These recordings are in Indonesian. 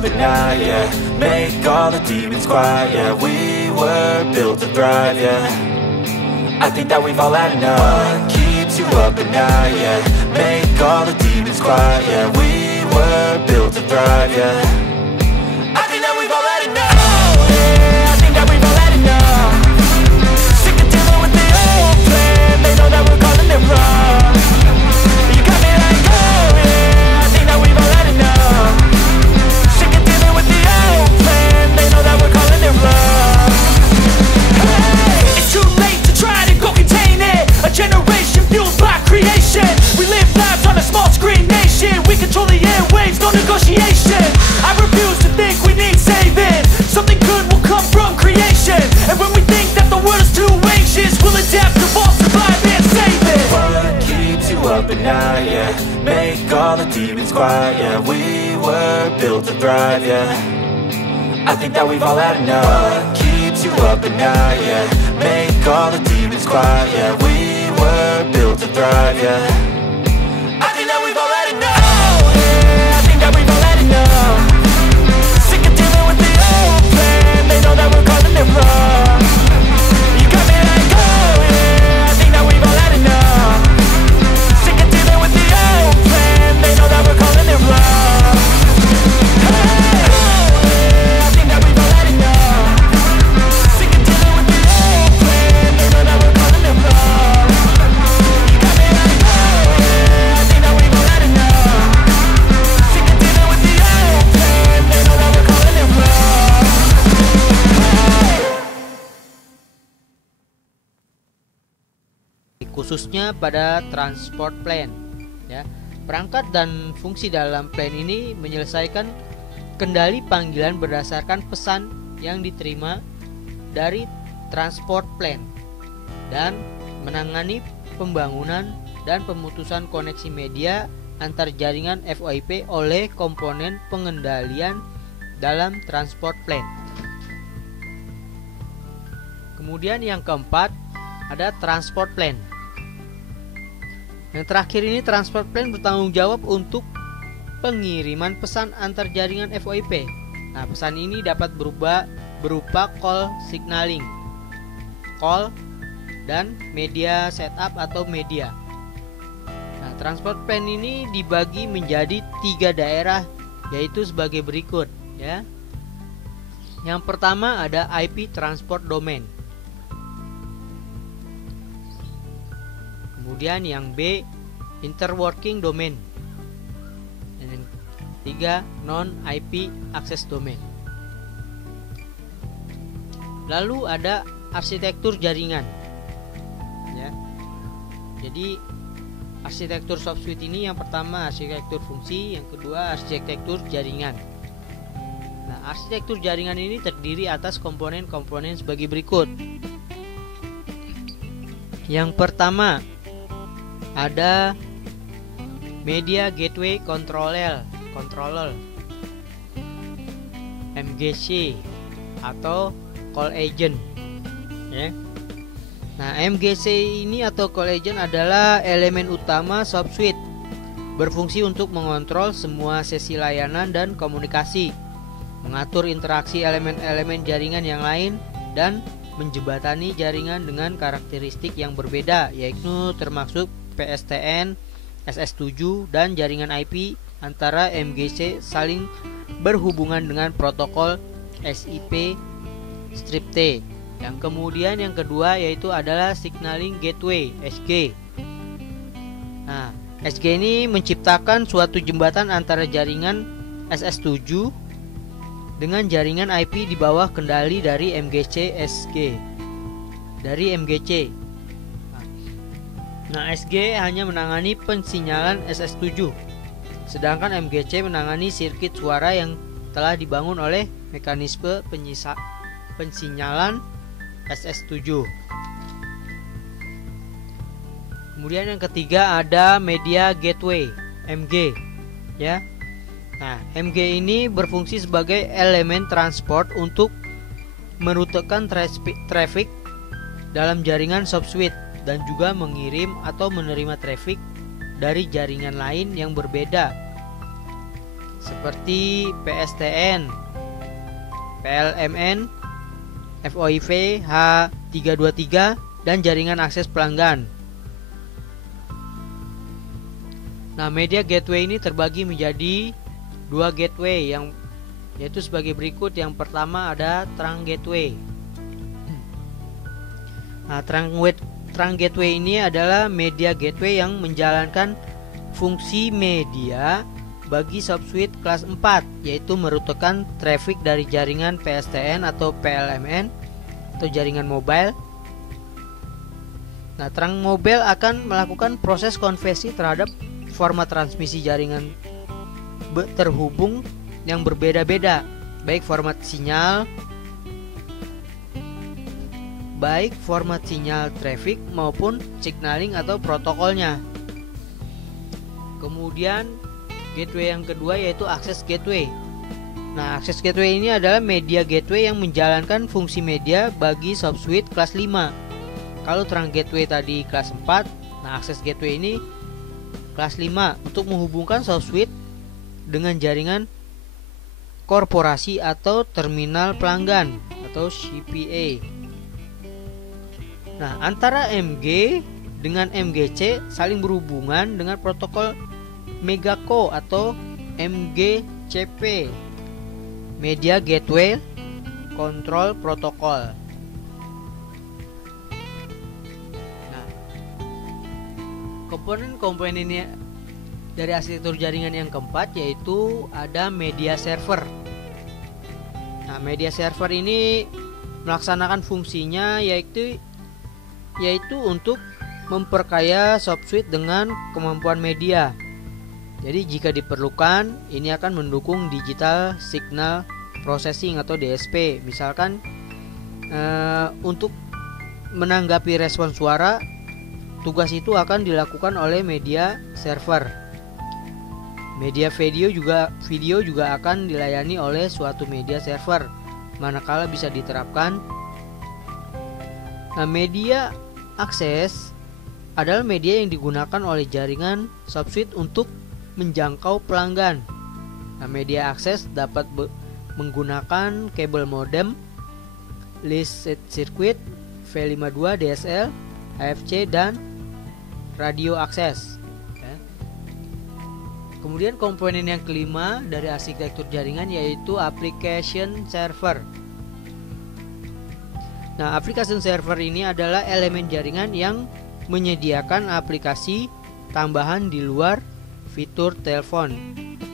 At night, yeah. Make all the demons quiet, yeah. We were built to thrive, yeah. I think that we've all had enough. What keeps you up at night, yeah. Make all the demons quiet, yeah. We were built to thrive, yeah. I think that we've all had enough. Yeah, I think that we've all had enough. Sick of dealing with the old plan. They know that we're calling it wrong. You got me like, oh yeah, I think that we've all had enough. It's too late to try to go contain it. A generation fueled by creation. We live lives on a small screen nation. We control the airwaves, no negotiation. I refuse to think we need saving. Something good will come from creation. And when we think that the world is too anxious, we'll adapt, evolve, survive and save it. What keeps you up at night, yeah. Make all the demons quiet, yeah. We were built to thrive, yeah. I think that we've all had enough. What keeps you up at night, yeah. Make all the demons quiet, yeah. We were built to thrive, yeah. I think that we've all had enough. Yeah, I think that we've all had enough. Sick of dealing with the old plan. They know that we're calling it wrong. You got me like, oh yeah, I think that we've all had enough. Sick of dealing with the old plan. They know that we're calling it wrong. Khususnya pada transport plan, ya. Perangkat dan fungsi dalam plan ini menyelesaikan kendali panggilan berdasarkan pesan yang diterima dari transport plan dan menangani pembangunan dan pemutusan koneksi media antar jaringan VoIP oleh komponen pengendalian dalam transport plan. Kemudian yang keempat ada transport plan. Yang terakhir ini transport plan bertanggung jawab untuk pengiriman pesan antar jaringan VoIP. Nah, pesan ini dapat berupa call signaling, call, dan media setup atau media. Nah, transport plan ini dibagi menjadi 3 daerah, yaitu sebagai berikut, ya. Yang pertama ada IP transport domain. Kemudian yang B, interworking domain. Dan yang 3, non-IP access domain. Lalu ada arsitektur jaringan, ya. Jadi arsitektur SoftSuite ini yang pertama arsitektur fungsi, yang kedua arsitektur jaringan. Nah, arsitektur jaringan ini terdiri atas komponen-komponen sebagai berikut. Yang pertama ada Media Gateway Controller MGC atau Call Agent, ya. Nah, MGC ini atau Call Agent adalah elemen utama SoftSuite, berfungsi untuk mengontrol semua sesi layanan dan komunikasi, mengatur interaksi elemen-elemen jaringan yang lain, dan menjembatani jaringan dengan karakteristik yang berbeda, yaitu termasuk PSTN, SS7, dan jaringan IP antara MGC saling berhubungan dengan protokol SIP strip T. Yang kemudian yang kedua yaitu adalah Signaling Gateway SG. Nah, SG ini menciptakan suatu jembatan antara jaringan SS7 dengan jaringan IP di bawah kendali dari MGC SG. dari MGC. Nah, SG hanya menangani pensinyalan SS7, sedangkan MGC menangani sirkuit suara yang telah dibangun oleh mekanisme pensinyalan SS7. Kemudian yang ketiga ada media gateway, MG, ya. Nah, MG ini berfungsi sebagai elemen transport untuk merutekan traffic dalam jaringan subsuite dan juga mengirim atau menerima traffic dari jaringan lain yang berbeda seperti PSTN, PLMN, VoIP, H323 dan jaringan akses pelanggan. Nah, media gateway ini terbagi menjadi dua gateway yang yaitu sebagai berikut. Yang pertama ada trunk gateway. Nah, trunk gateway ini adalah media gateway yang menjalankan fungsi media bagi subsuite kelas 4, yaitu merutekan traffic dari jaringan PSTN atau PLMN atau jaringan mobile. Nah, trunk mobile akan melakukan proses konversi terhadap format transmisi jaringan terhubung yang berbeda-beda, baik format sinyal traffic maupun signaling atau protokolnya. Kemudian gateway yang kedua yaitu access gateway. Nah, access gateway ini adalah media gateway yang menjalankan fungsi media bagi subsuite kelas 5. Kalau trunk gateway tadi kelas 4, nah access gateway ini kelas 5 untuk menghubungkan subsuite dengan jaringan korporasi atau terminal pelanggan atau CPA. Nah, antara MG dengan MGC saling berhubungan dengan protokol Megaco atau MGCP, Media Gateway Control Protocol. Nah, komponen ini dari arsitektur jaringan yang keempat yaitu ada media server. Nah, media server ini melaksanakan fungsinya yaitu untuk memperkaya subsuite dengan kemampuan media. Jadi jika diperlukan, ini akan mendukung digital signal processing atau DSP. Misalkan untuk menanggapi respon suara, tugas itu akan dilakukan oleh media server. Media video juga akan dilayani oleh suatu media server, manakala bisa diterapkan. Nah, media akses adalah media yang digunakan oleh jaringan subsuite untuk menjangkau pelanggan. Nah, media akses dapat menggunakan kabel modem, list circuit, V52 DSL, AFC dan radio akses. Kemudian komponen yang kelima dari arsitektur jaringan yaitu application server. Nah, application server ini adalah elemen jaringan yang menyediakan aplikasi tambahan di luar fitur telepon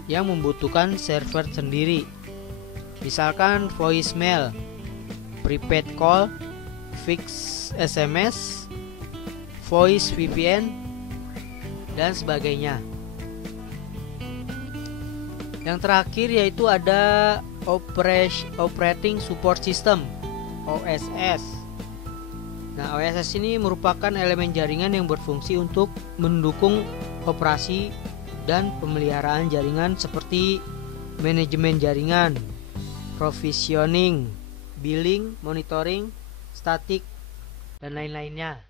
yang membutuhkan server sendiri. Misalkan voicemail, prepaid call, fix SMS, voice VPN, dan sebagainya. Yang terakhir yaitu ada operating support system, OSS. Nah, OSS ini merupakan elemen jaringan yang berfungsi untuk mendukung operasi dan pemeliharaan jaringan seperti manajemen jaringan, provisioning, billing, monitoring, statik, dan lain-lainnya.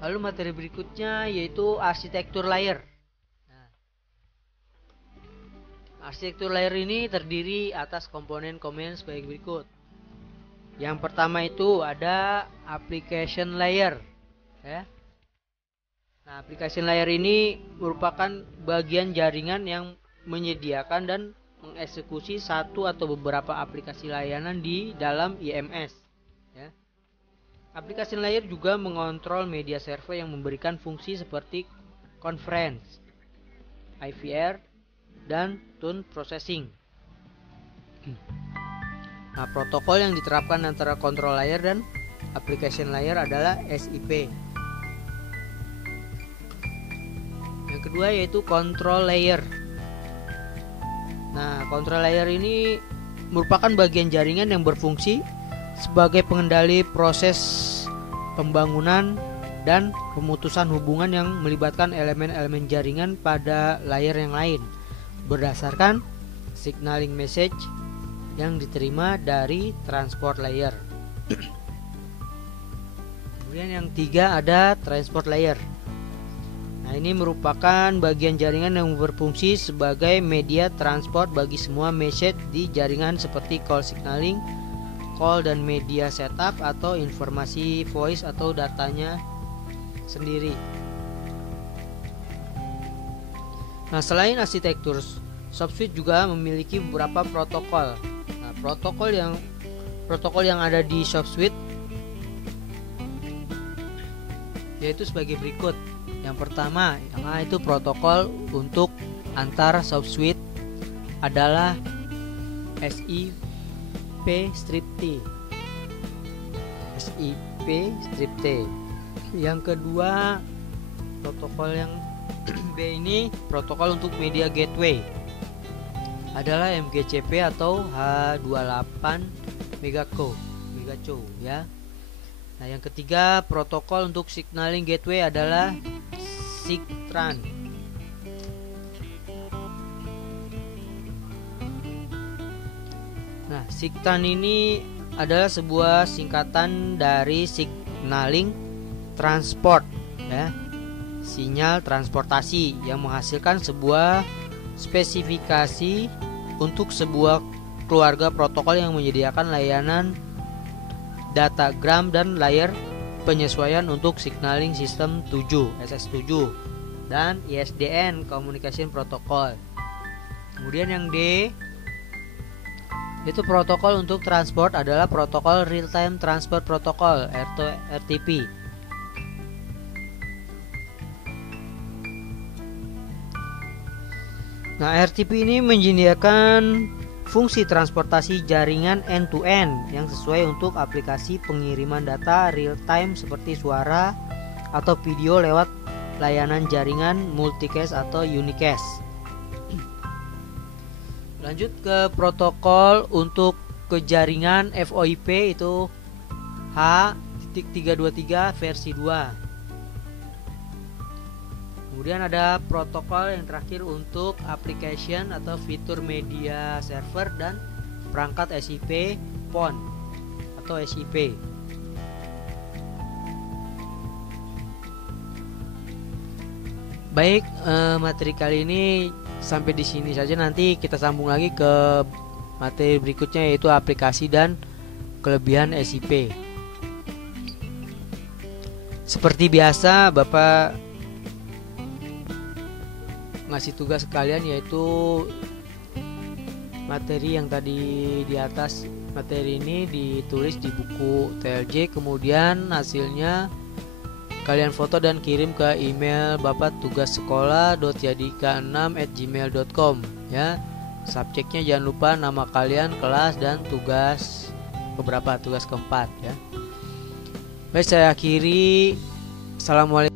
Lalu materi berikutnya yaitu arsitektur layer. Arsitektur layer ini terdiri atas komponen-komponen sebagai berikut. Yang pertama itu ada application layer, ya. Nah, application layer ini merupakan bagian jaringan yang menyediakan dan mengeksekusi satu atau beberapa aplikasi layanan di dalam IMS, ya. Application layer juga mengontrol media server yang memberikan fungsi seperti conference, IVR, dan tone processing. Nah, protokol yang diterapkan antara control layer dan application layer adalah SIP. Yang kedua yaitu control layer. Nah, control layer ini merupakan bagian jaringan yang berfungsi sebagai pengendali proses pembangunan dan pemutusan hubungan yang melibatkan elemen-elemen jaringan pada layer yang lain berdasarkan signaling message yang diterima dari transport layer. Kemudian yang tiga ada transport layer. Nah, ini merupakan bagian jaringan yang berfungsi sebagai media transport bagi semua message di jaringan seperti call signaling, call dan media setup atau informasi voice atau datanya sendiri. Nah, selain arsitektur, SoftSuite juga memiliki beberapa protokol. Nah, protokol yang ada di SoftSuite yaitu sebagai berikut. Yang pertama, itu protokol untuk antar SoftSuite adalah SIP strip T. SIP strip T. Yang kedua, protokol yang B ini protokol untuk media gateway adalah MGCP atau H28 MegaCo ya. Nah, yang ketiga, protokol untuk signaling gateway adalah SIGTRAN. Nah, SIGTRAN ini adalah sebuah singkatan dari signaling transport ya. Sinyal transportasi yang menghasilkan sebuah spesifikasi untuk sebuah keluarga protokol yang menyediakan layanan datagram dan layer penyesuaian untuk signaling sistem 7 SS7 dan ISDN Communication Protocol. Kemudian yang D itu protokol untuk transport adalah protokol Real Time Transport Protocol RTP. Nah, RTP ini menyediakan fungsi transportasi jaringan end-to-end yang sesuai untuk aplikasi pengiriman data real time seperti suara atau video lewat layanan jaringan multicast atau unicast. Lanjut ke protokol untuk kejaringan VoIP itu H.323 versi 2. Kemudian ada protokol yang terakhir untuk application atau fitur media server dan perangkat SIP PON atau SIP. Baik, materi kali ini sampai di sini saja. Nanti kita sambung lagi ke materi berikutnya yaitu aplikasi dan kelebihan SIP. Seperti biasa, Bapak ngasih tugas kalian yaitu materi yang tadi di atas. Materi ini ditulis di buku TLJ, kemudian hasilnya kalian foto dan kirim ke email Bapak tugassekolah.yadika6@gmail.com ya. Subjeknya jangan lupa nama kalian, kelas, dan tugas keberapa, tugas keempat ya. Baik, saya akhiri. Assalamualaikum.